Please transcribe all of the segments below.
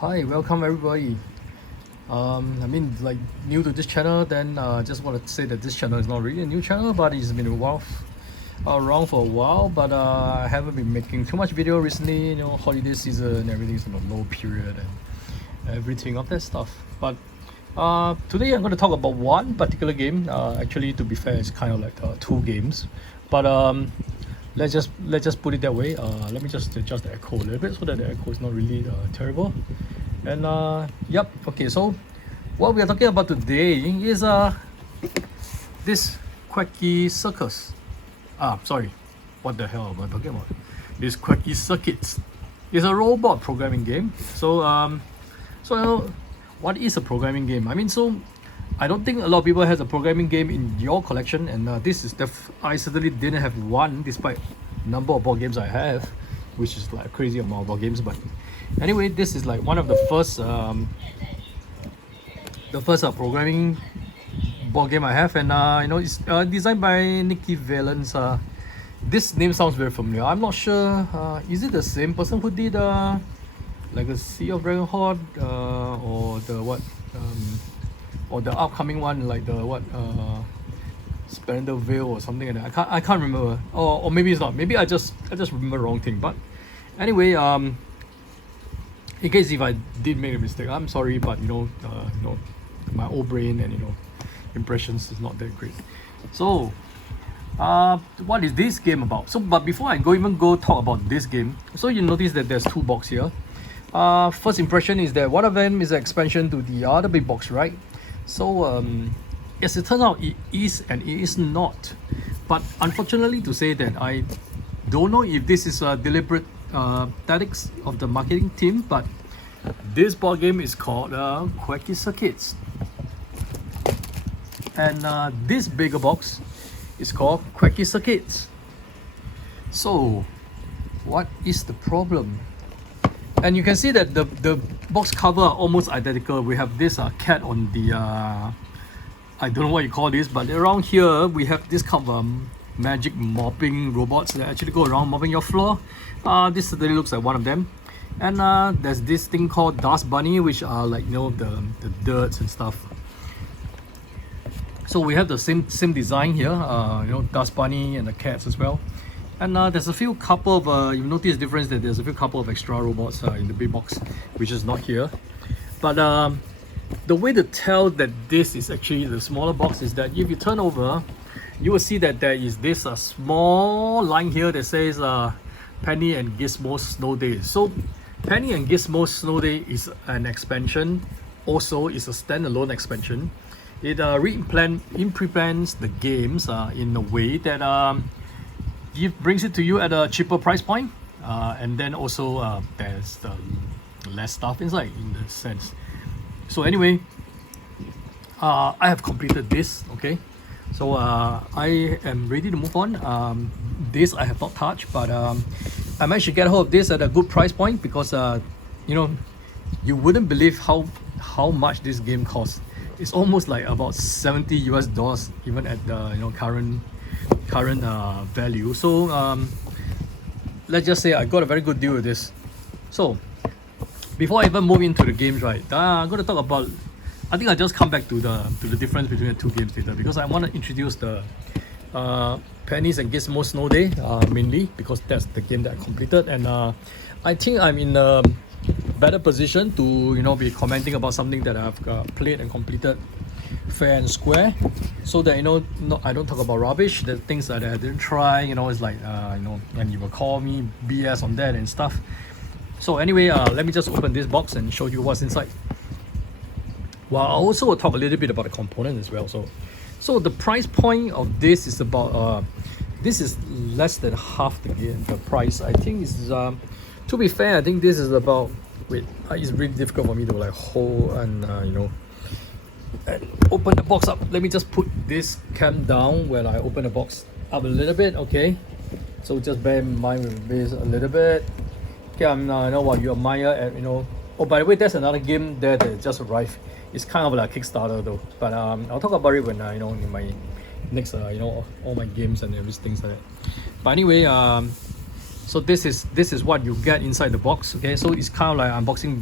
Hi, welcome everybody. Like new to this channel, then just want to say that this channel is not really a new channel, but it's been around for a while. But I haven't been making too much video recently. Holiday season, everything's in a low period and everything of that stuff. But today I'm going to talk about one particular game. Actually, to be fair, it's kind of like two games, but let's just put it that way. Let me just adjust the echo a little bit so that the echo is not really terrible. And yep, okay, so what we are talking about today is this Quirky Circus. Sorry, what the hell am I talking about? This Quirky Circuits is a robot programming game. So what is a programming game? I don't think a lot of people has a programming game in your collection, and this is I certainly didn't have one, despite number of board games I have, which is like a crazy amount of board games. But anyway, this is like one of the first programming board game I have, and it's designed by Nikki Valens. This name sounds very familiar. I'm not sure. Is it the same person who did Legacy of Dragonholt, or the what? Or the upcoming one, like the what, Splendent Vale or something like that. I can't remember. Or maybe it's not. Maybe I just remember the wrong thing. But anyway, in case if I did make a mistake, I'm sorry. But my old brain and impressions is not that great. So, what is this game about? So, but before I go talk about this game, so you notice that there's two boxes here. First impression is that one of them is an expansion to the other big box, right? So as it turns out, it is and it is not. But unfortunately to say that, I don't know if this is a deliberate tactics of the marketing team, but this board game is called Quirky Circuits. And this bigger box is called Quirky Circuits. So what is the problem? And you can see that the box cover are almost identical. We have this cat on the I don't know what you call this, but around here we have this kind of magic mopping robots that actually go around mopping your floor. This certainly looks like one of them. And there's this thing called Dust Bunny, which are like the dirts and stuff. So we have the same design here. Dust Bunny and the cats as well. And there's a few couple of, you notice the difference that there's a few couple of extra robots in the big box, which is not here. But the way to tell that this is actually the smaller box is that if you turn over, you will see that there is this small line here that says Penny and Gizmo's Snow Day. So Penny and Gizmo's Snow Day is an expansion, also is a standalone expansion. It implements the games in a way that brings it to you at a cheaper price point, and then also there's the less stuff inside in the sense. So anyway, I have completed this. Okay, so I am ready to move on. This I have not touched, but I managed to get hold of this at a good price point because you wouldn't believe how much this game costs. It's almost like about $70 even at the current value. So let's just say I got a very good deal with this. So before I even move into the games, right, I'm going to talk about, I think I'll just come back to the difference between the two games later, because I want to introduce the Pennies and Gizmo Snow Day mainly because that's the game that I completed, and I think I'm in a better position to be commenting about something that I've played and completed fair and square, so that I don't talk about rubbish, the things that I didn't try. It's like when you will call me BS on that and stuff. So anyway, let me just open this box and show you what's inside. Well, I also will talk a little bit about the component as well. So the price point of this is about this is less than half the price. I think is to be fair, I think this is about, wait, it's really difficult for me to like hold and and open the box up. Let me just put this cam down when I open the box up a little bit. Okay, so just bear in mind with this a little bit. Okay, I know what you admire, and oh, by the way, there's another game there that just arrived. It's kind of like a Kickstarter though, but I'll talk about it when in my next all my games and everything like that. But anyway, So this is what you get inside the box. Okay, so it's kind of like unboxing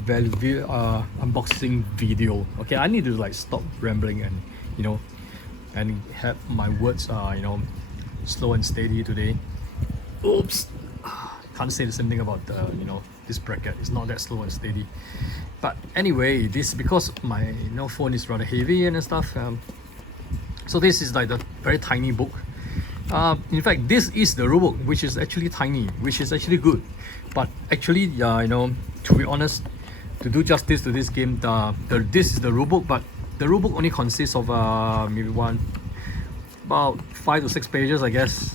video. Okay, I need to like stop rambling and and have my words slow and steady today. Oops, can't say the same thing about this bracket. It's not that slow and steady. But anyway, this because my phone is rather heavy and stuff. So this is like the very tiny book. In fact, this is the rulebook, which is actually tiny, which is actually good. But actually, to be honest, to do justice to this game, this is the rulebook, but the rulebook only consists of maybe about 5 to 6 pages, I guess.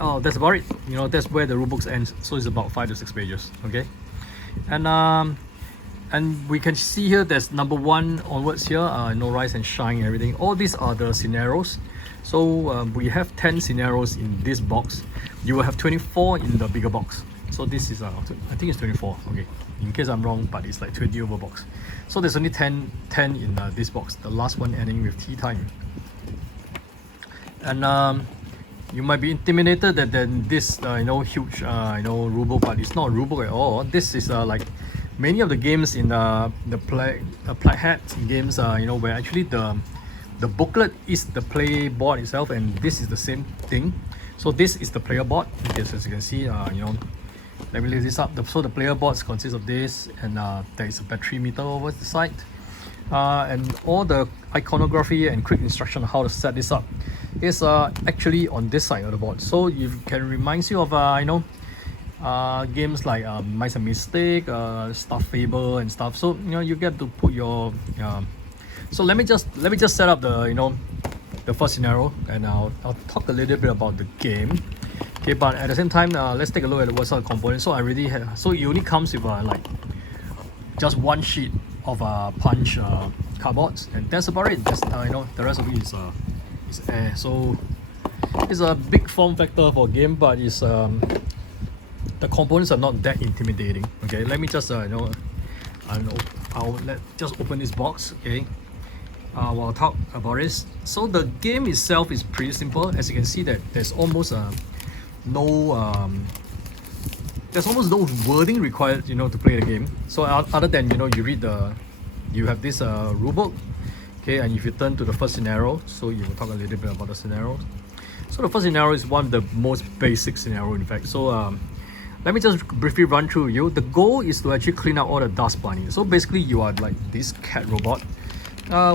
Oh, that's about it. That's where the rulebooks ends. So it's about 5 to 6 pages. Okay, and we can see here there's number 1 onwards here. Rise and shine, everything. All these are the scenarios. So we have 10 scenarios in this box. You will have 24 in the bigger box. So this is I think it's 24. Okay, in case I'm wrong, but it's like 20 over box. So there's only 10 in this box. The last one ending with tea time. And you might be intimidated that then this huge rulebook, but it's not a rulebook at all. This is like many of the games in the play hat games. Where actually the booklet is the play board itself, and this is the same thing. So this is the player board. Yes, as you can see, let me lift this up. So the player boards consist of this, and there is a battery meter over the side, and all the iconography and quick instruction on how to set this up is actually on this side of the board. So you can reminds you of games like Mice and Mistake, Stuff Fable and stuff. So you get to put your so let me just set up the the first scenario, and I'll talk a little bit about the game. Okay, but at the same time, let's take a look at what sort of components. So I already have, so it only comes with like just 1 sheet of punch cardboards, and that's about it. Just the rest of it is air. So it's a big form factor for game, but it's the components are not that intimidating. Okay, let me just I'll just open this box. Okay, while I'll talk about it. So the game itself is pretty simple. As you can see, that there's almost no wording required to play the game. So other than you have this rulebook. Okay, and if you turn to the first scenario, so you will talk a little bit about the scenario. So the first scenario is one of the most basic scenario, in fact. So let me just briefly run through you. The goal is to actually clean up all the dust bunnies. So basically you are like this cat robot,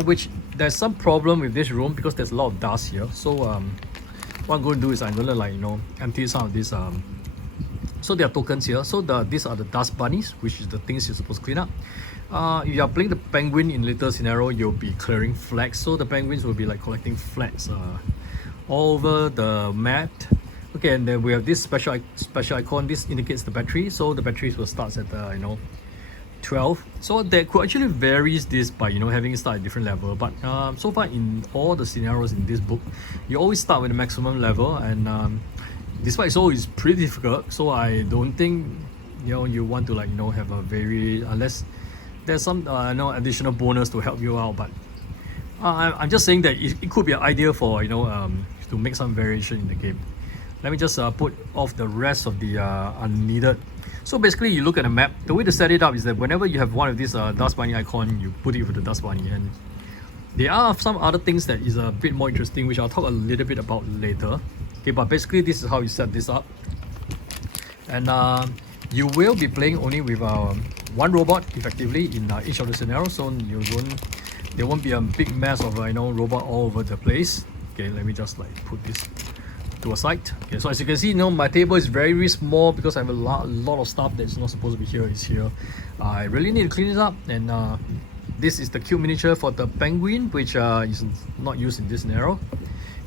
which there's some problem with this room because there's a lot of dust here. So what I'm going to do is I'm going to empty some of these so there are tokens here. So these are the dust bunnies, which is the things you're supposed to clean up. If you are playing the penguin in little scenario, you'll be clearing flags. So the penguins will be like collecting flags all over the map. Okay, and then we have this special icon. This indicates the battery. So the batteries will start at 12. So that could actually varies this by having it start at different level. But so far in all the scenarios in this book, you always start with the maximum level, and despite so it's pretty difficult. So I don't think you want to have a very, unless there's some additional bonus to help you out. But I'm just saying that it could be an idea for to make some variation in the game. Let me just put off the rest of the unneeded. So basically you look at the map. The way to set it up is that whenever you have one of these dust bunny icon, you put it with the dust bunny. And there are some other things that is a bit more interesting, which I'll talk a little bit about later. Okay, but basically this is how you set this up. And you will be playing only with one robot effectively in each of the scenarios. So there won't be a big mess of robot all over the place. Okay, let me just put this to a side. Okay, so as you can see, my table is very small because I have a lot of stuff that's not supposed to be here is here. I really need to clean it up. And this is the cute miniature for the penguin, which is not used in this scenario.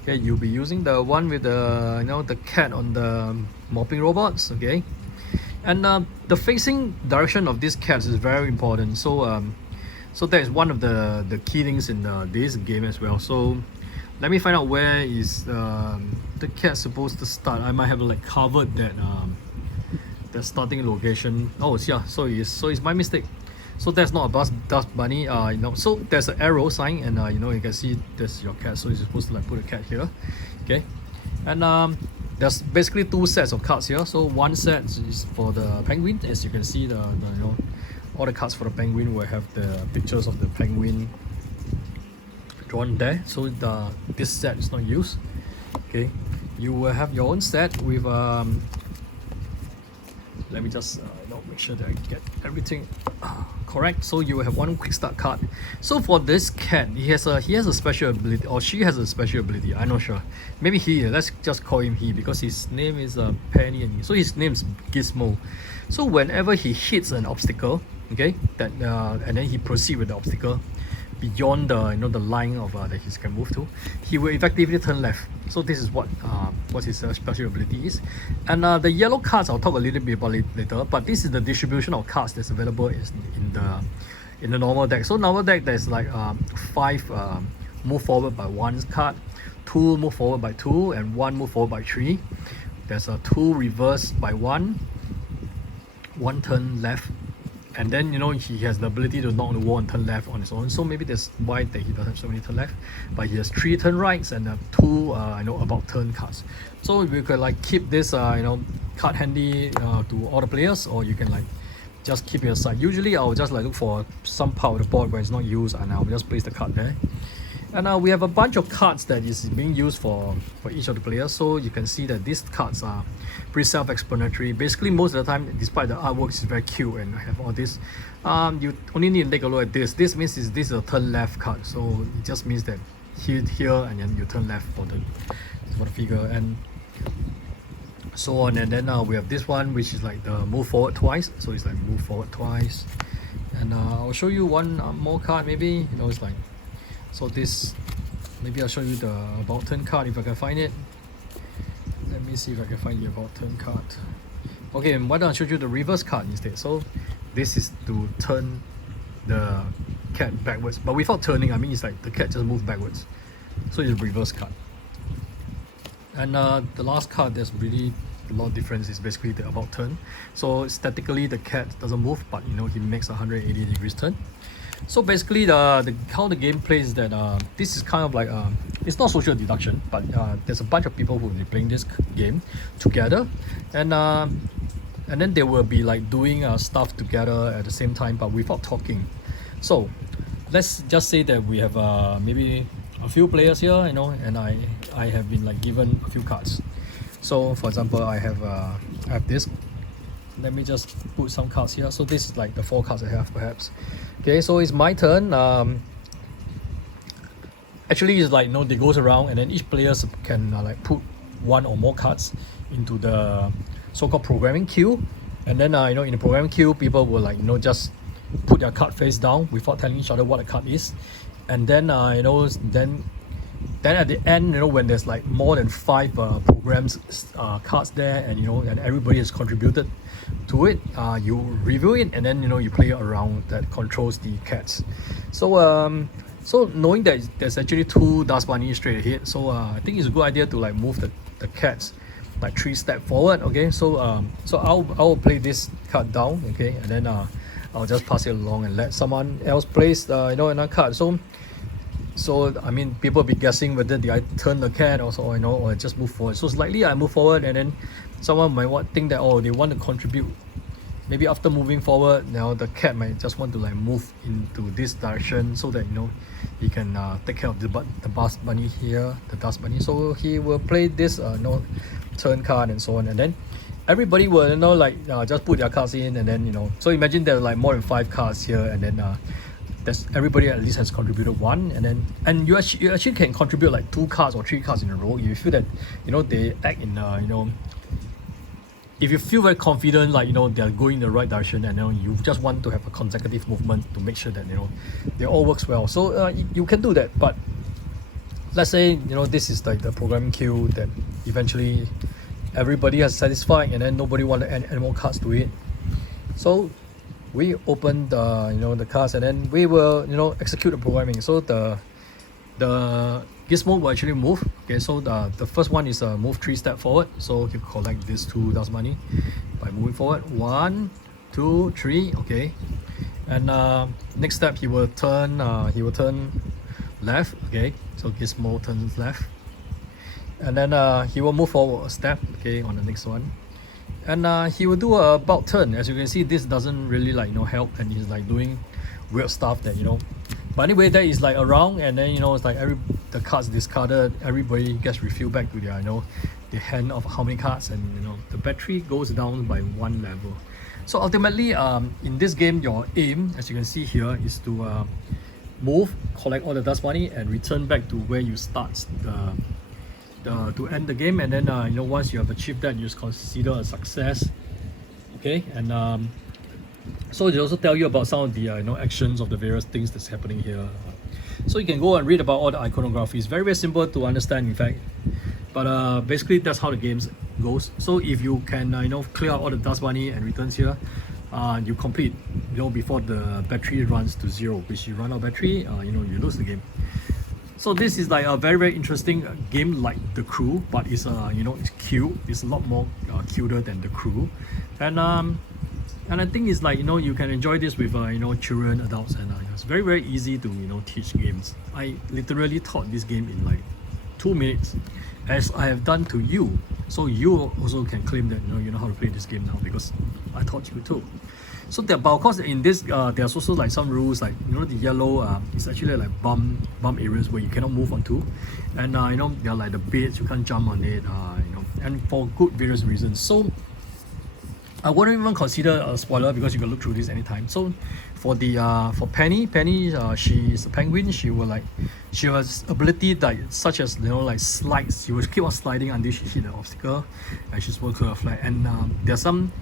Okay, you'll be using the one with the the cat on the mopping robots. Okay, and the facing direction of these cats is very important. So so that is one of the key things in this game as well. So let me find out where is the cat supposed to start. I might have covered that the starting location. Oh yeah, so it's my mistake. So that's not a dust bunny. So there's an arrow sign, and you can see there's your cat. So you're supposed to put a cat here. Okay, and there's basically two sets of cards here. So one set is for the penguin, as you can see, the you know, all the cards for the penguin will have the pictures of the penguin drawn there. So this set is not used. Okay, you will have your own set with let me just make sure that I get everything correct. So you will have one quick start card. So for this cat, he has a special ability, or she has a special ability. I'm not sure. Maybe he. Let's just call him he, because his name is Penny, and so his name is Gizmo. So whenever he hits an obstacle, okay, that and then he proceeds with the obstacle beyond the the line of that he can move to, he will effectively turn left. So this is what his special ability is. And the yellow cards I'll talk a little bit about later, but this is the distribution of cards that's available in the normal deck. So normal deck, there's like 5 move forward by 1 card, 2 move forward by 2, and 1 move forward by 3. There's a 2 reverse by 1 turn left, and then he has the ability to knock the wall and turn left on his own. So maybe that's why that he doesn't have so many turn left, but he has 3 turn rights and 2 about turn cards. So you could like keep this card handy to all the players, or you can like just keep it aside. Usually I'll just like look for some part of the board where it's not used, and I'll just place the card there. And we have a bunch of cards that is being used for each of the players. So you can see that these cards are pretty self-explanatory. Basically, most of the time, despite the artwork is very cute and have all this, you only need to take a look at this. This means this is a turn left card. So it just means that here and then you turn left for the figure, and so on. And then we have this one, which is like the move forward twice. So it's like move forward twice. And I'll show you one more card. Maybe it's like. So this, maybe I'll show you the about turn card if I can find it. Let me see if I can find the about turn card. Okay, why don't I show you the reverse card instead? So this is to turn the cat backwards, but without turning. I mean, it's like the cat just moves backwards. So it's a reverse card. And the last card, there's really a lot of difference, is basically the about turn. So statically the cat doesn't move, but he makes a 180 degrees turn. So basically how the game plays is that this is kind of like it's not social deduction, but there's a bunch of people who will be playing this game together, and then they will be like doing stuff together at the same time, but without talking. So let's just say that we have maybe a few players here, and I have been like given a few cards. So for example, I have this. Let me just put some cards here. So this is like the 4 cards I have, perhaps. Okay, so it's my turn. Actually, it's like it goes around, and then each player can like put 1 or more cards into the so-called programming queue. And then in the programming queue, people will like just put their card face down without telling each other what a card is. And then then at the end, when there's like more than 5 programs cards there, and and everybody has contributed to it, you review it, and then you play around that controls the cats. So so knowing that there's actually 2 dust bunnies straight ahead, so I think it's a good idea to like move the cats like 3 steps forward. Okay, so so I'll play this card down, okay, and then I'll just pass it along and let someone else place another card. So I mean, people be guessing whether did I turn the cat also, or just move forward. So slightly I move forward, and then someone might think that they want to contribute. Maybe after moving forward, the cat might just want to like move into this direction, so that he can take care of the dust bunny here, the dust bunny. So he will play this turn card and so on, and then everybody will just put their cards in, and then so imagine there's like more than 5 cards here, and then everybody at least has contributed 1, and you actually can contribute like 2 cards or 3 cards in a row if you feel that they act in if you feel very confident, like they're going in the right direction, and you just want to have a consecutive movement to make sure that they all works well. So you can do that. But let's say this is like the programming queue that eventually everybody has satisfied, and then nobody want to add any more cards to it. So we open the cards, and then we will execute the programming. So the Gizmo will actually move. Okay, so the first one is move 3 steps forward. So you collect these 2 dust bunny by moving forward 1, 2, 3. Okay, and next step he will turn left. Okay, so Gizmo turns left, and then he will move forward a step, okay, on the next one, and he will do a about turn. As you can see, this doesn't really like help, and he's like doing weird stuff that but anyway, that is like around, and then it's like the cards discarded, everybody gets refilled back to their the hand of how many cards, and the battery goes down by 1 level. So ultimately, in this game, your aim, as you can see here, is to move, collect all the dust bunny, and return back to where you start to end the game. And then once you have achieved that, you just consider a success. Okay, and so they also tell you about some of the actions of the various things that's happening here. So you can go and read about all the iconography. It's very, very simple to understand, in fact. But basically, that's how the game goes. So if you can clear out all the dust bunny and returns here, you complete before the battery runs to 0. Which you run out of battery, you lose the game. So this is like a very, very interesting game, like The Crew, but it's it's cute. It's a lot more cuter than The Crew, and I think it's like you can enjoy this with children, adults, and it's very, very easy to teach games. I literally taught this game in like 2 minutes, as I have done to you. So you also can claim that you know how to play this game now, because I taught you too. So but of course in this there's also like some rules, like the yellow is actually like bump areas where you cannot move onto, and they're like the beds, you can't jump on it, and for good various reasons. So I wouldn't even consider a spoiler, because you can look through this anytime. So for Penny, she is a penguin. She has ability like such as like slides. She will keep on sliding until she hit an obstacle, and she's supposed to clear a flag. And there's some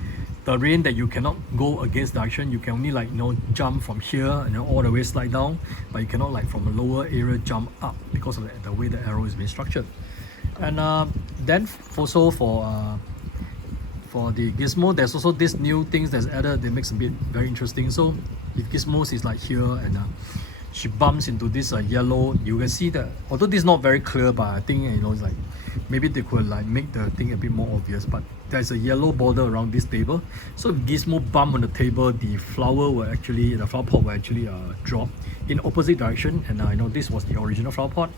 terrain that you cannot go against direction. You can only like jump from here and all the way slide down, but you cannot like from a lower area jump up, because of the way the arrow is being structured. And then also for the Gizmo, there's also this new things that's added that makes a bit very interesting. So if Gizmos is like here, and she bumps into this yellow, you can see that although this is not very clear, but I think it's like maybe they could like make the thing a bit more obvious. But there's a yellow border around this table, so if Gizmo bump on the table, the flower pot will actually drop in opposite direction. And this was the original flower pot.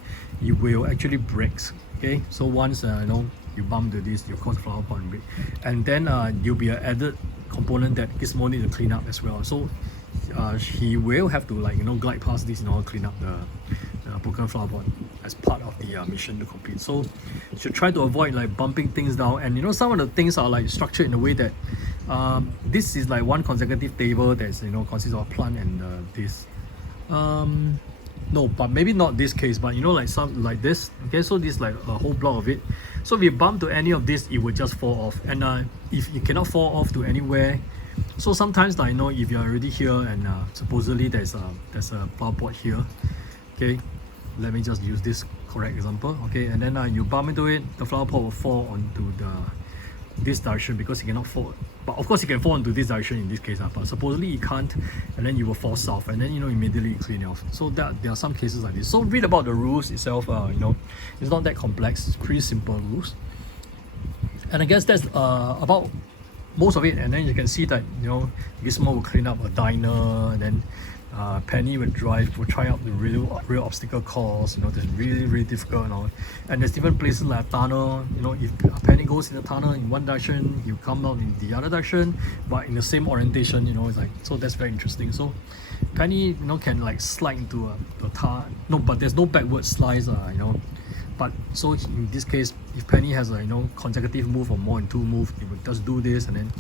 It will actually break. Okay, so once you bump to this, you cause flower pot and break, and then you'll be an added component that Gizmo need to clean up as well. So he will have to like glide past this in order to clean up the broken flower pot as part of the mission to complete. So you should try to avoid like bumping things down. And some of the things are like structured in a way that this is like one consecutive table that's consists of a plant and this. No, but maybe not this case, but like some like this. Okay, so this like a whole block of it. So if you bump to any of this, it will just fall off. And if you cannot fall off to anywhere, so sometimes like if you're already here and supposedly there's a flower pot here. Okay, let me just use this correct example. Okay, and then you bump into it, the flower pot will fall onto this direction, because you cannot fall. But of course you can fall into this direction in this case, but supposedly you can't, and then you will fall south, and then immediately clean it off. So that there are some cases like this. So read about the rules itself. It's not that complex. It's pretty simple rules, and I guess that's about most of it. And then you can see that Gizmo will clean up a diner, and then Penny will try out the real obstacle course. That's really, really difficult and all. And there's different places like a tunnel. If Penny goes in the tunnel in one direction, you come out in the other direction, but in the same orientation. It's like, so that's very interesting. So Penny can like slide into a tunnel. No, but there's no backward slides. But so in this case, if Penny has a consecutive move or more than 2 moves, it will just do this, and then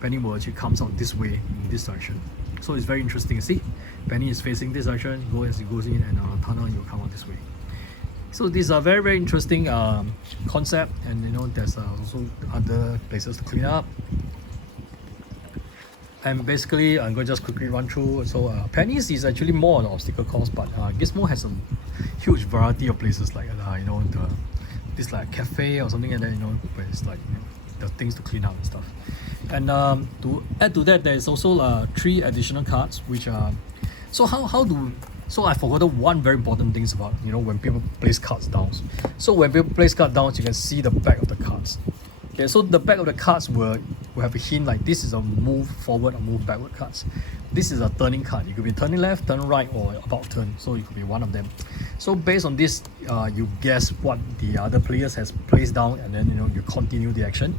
Penny will actually comes out this way in this direction. So it's very interesting. See, Penny is facing this direction, as it goes in, and tunnel, you will come out this way. So these are very, very interesting concept, and there's also other places to clean up. And basically, I'm going to just quickly run through. So Penny's is actually more on the obstacle course, but Gizmo has a huge variety of places, like this like cafe or something like that. Where it's like the things to clean up and stuff. And to add to that, there's also 3 additional cards, which are so so I forgot one very important things about when people place cards down. So when people place cards down, you can see the back of the cards. Okay, so the back of the cards will will have a hint like this is a move forward or move backward cards. This is a turning card. It could be turning left, turn right, or about turn. So it could be one of them. So based on this, you guess what the other players has placed down, and then you continue the action.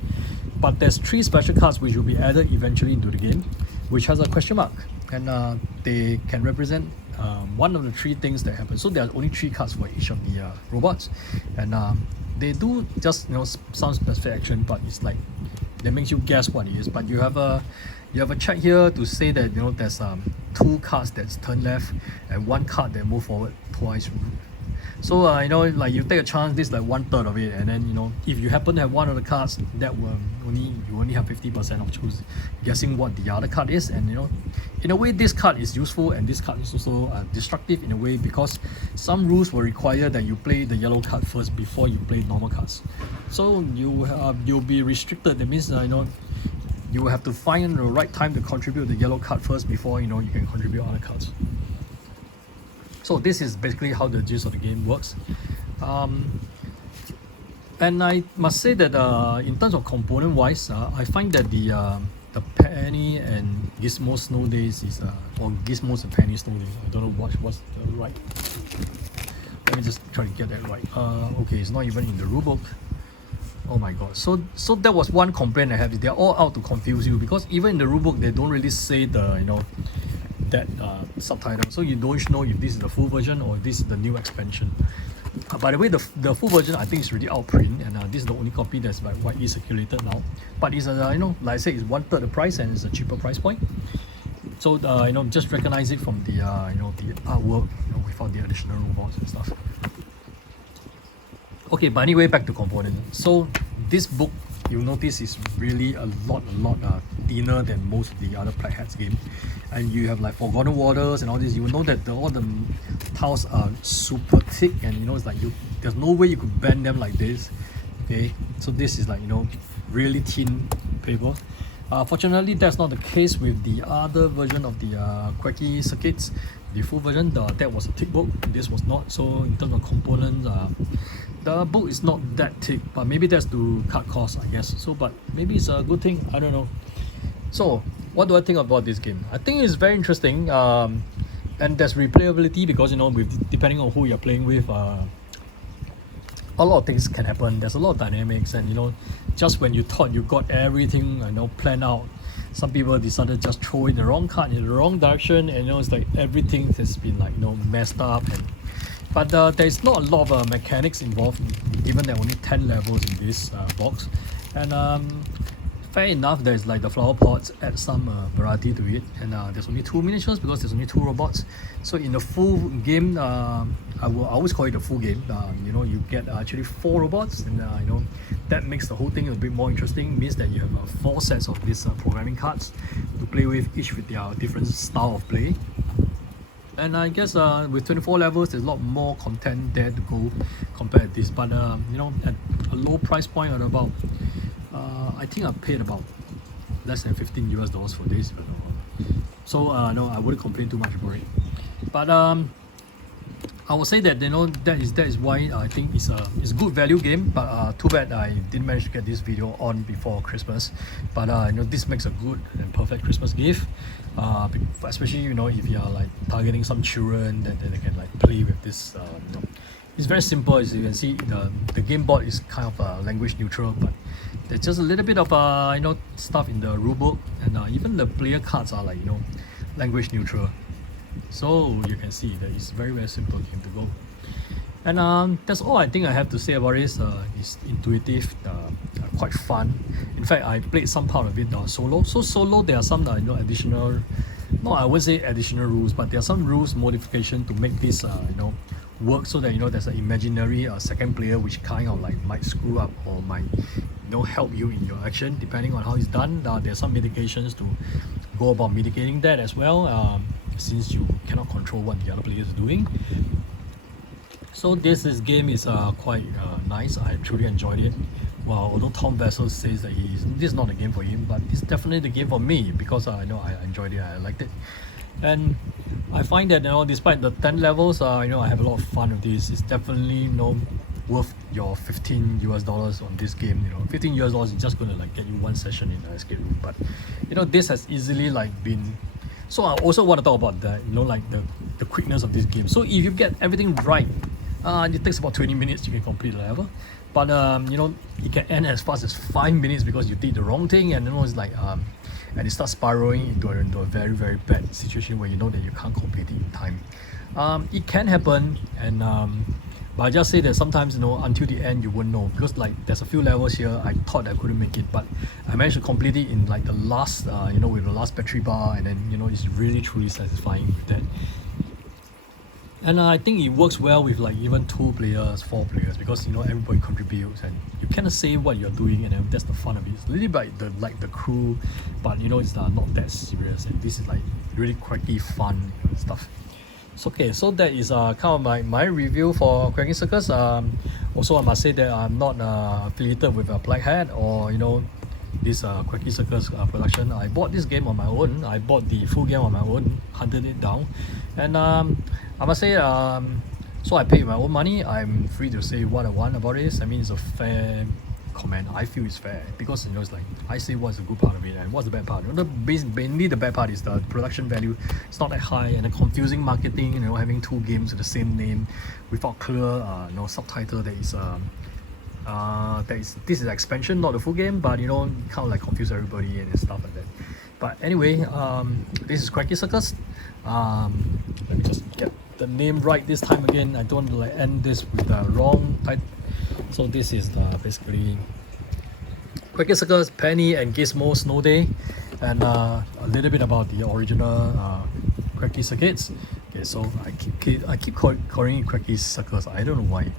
But there's 3 special cards which will be added eventually into the game, which has a question mark, and they can represent one of the 3 things that happen. So there are only 3 cards for each of the robots, and they do just some specific action, but it's like that makes you guess what it is. But you have a check here to say that there's 2 cards that's turn left and 1 card that move forward twice. So like you take a chance, this is like 1/3 of it, and then if you happen to have one of the cards, that will only have 50% of guessing what the other card is. And in a way this card is useful, and this card is also destructive in a way, because some rules will require that you play the yellow card first before you play normal cards. So you'll be restricted. That means you will have to find the right time to contribute the yellow card first before you can contribute other cards. So this is basically how the gist of the game works. And I must say that in terms of component wise, I find that the Penny and Gizmo Snow Days is or Gizmos and Penny Snow Days. I don't know what's the right. Let me just try to get that right. Okay, it's not even in the rulebook. Oh my god. So that was one complaint I have. They're all out to confuse you, because even in the rulebook they don't really say the that subtitle, so you don't know if this is the full version or this is the new expansion. By the way, the full version I think is already out print, and this is the only copy that's widely circulated now. But it's like I say, it's 1/3 the price, and it's a cheaper price point. So just recognize it from the the artwork, without the additional robots and stuff. Okay, but anyway, back to components. So this book, you'll notice, is really a lot thinner than most of the other Black Hats game. And you have like Forgotten Waters and all this. You will know that all the tiles are super thick, and it's like there's no way you could bend them like this. Okay, so this is like really thin paper. Fortunately, that's not the case with the other version of the Quirky Circuits. The full version, that was a thick book. This was not. So in terms of components, the book is not that thick, but maybe that's to cut costs, I guess. So, but maybe it's a good thing. I don't know. So, what do I think about this game? I think it's very interesting, and there's replayability, because depending on who you're playing with, a lot of things can happen. There's a lot of dynamics, and just when you thought you got everything planned out, some people decided to just throw in the wrong card in the wrong direction, and it's like everything has been like messed up. But there's not a lot of mechanics involved, given there are only 10 levels in this box. And fair enough, there's like the flower pots, add some variety to it, and there's only 2 miniatures because there's only 2 robots. So in the full game, I will always call it a full game. You get actually 4 robots, and that makes the whole thing a bit more interesting. Means that you have 4 sets of these programming cards to play with, each with their different style of play. And I guess with 24 levels, there's a lot more content there to go compared to this. But at a low price point at about, I think I paid about less than $15 for this. So no, I wouldn't complain too much about it. But I would say that that is why I think it's a good value game. But too bad I didn't manage to get this video on before Christmas. But this makes a good and perfect Christmas gift. Especially if you are like targeting some children, then they can like play with this. It's very simple. As you can see, the game board is kind of language neutral, but there's just a little bit of stuff in the rulebook, and even the player cards are like language neutral. So you can see that it's very simple game to go. And that's all I think I have to say about it. It's intuitive, quite fun. In fact, I played some part of it solo. So solo, there are some additional, no, I wouldn't say additional rules, but there are some rules modification to make this work, so that there's an imaginary second player which kind of like might screw up or might help you in your action depending on how it's done. There's some mitigations to go about mitigating that as well, since you cannot control what the other player is doing. So this game is quite nice. I truly enjoyed it. Well, although Tom Vessel says that this is not a game for him, but it's definitely the game for me, because I enjoyed it, I liked it. And I find that despite the 10 levels, I have a lot of fun with this. It's definitely worth your $15 on this game. You know, $15 is just gonna like get you one session in the escape room. But you know, this has easily like been. So I also want to talk about that, you know, like the quickness of this game. So if you get everything right, it takes about 20 minutes you can complete the level. But you know, it can end as fast as 5 minutes because you did the wrong thing, and you know, it's like and it starts spiraling into a very very bad situation where you know that you can't complete it in time. It can happen, and but I just say that sometimes, you know, until the end you won't know, because like there's a few levels here I thought I couldn't make it, but I managed to complete it in like the last you know, with the last battery bar, and then you know, it's really truly satisfying with that. And I think it works well with like even 2 players, 4 players, because you know, everybody contributes and you kind of say what you're doing, and then that's the fun of it. It's really like the crew, but you know, it's not that serious, and this is like really quirky fun, you know, stuff. So okay, so that is kind of my review for Quirky Circus. Also I must say that I'm not affiliated with Black Hat or you know, this Quirky Circus production. I bought this game on my own. I bought the full game on my own, hunted it down, and I must say, so I paid my own money. I'm free to say what I want about this. I mean, it's a fair comment. I feel it's fair because you know, it's like I say what's the good part of it and what's the bad part. You know, mainly the bad part is the production value. It's not that high, and the confusing marketing. You know, having 2 games with the same name without clear you know, subtitle. This is expansion, not the full game, but you know, kind of like confuse everybody and stuff like that. But anyway, this is Quirky Circus. Let me just get the name right this time again. I don't want to like end this with the wrong title. So this is basically Quirky Circus, Penny and Gizmo Snow Day, and a little bit about the original Quirky Circuits. Okay, so I keep calling it Quirky Circus. I don't know why.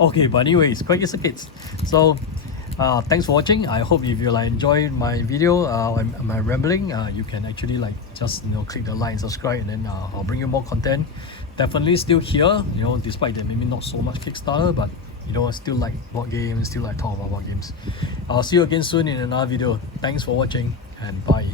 Okay, but anyways, Quirky Circuits. So thanks for watching. I hope if you like enjoyed my video, my rambling, you can actually like just, you know, click the like and subscribe, and then I'll bring you more content. Definitely still here, you know, despite that maybe not so much Kickstarter, but you know, I still like board games, still like talk about board games. I'll see you again soon in another video. Thanks for watching, and bye.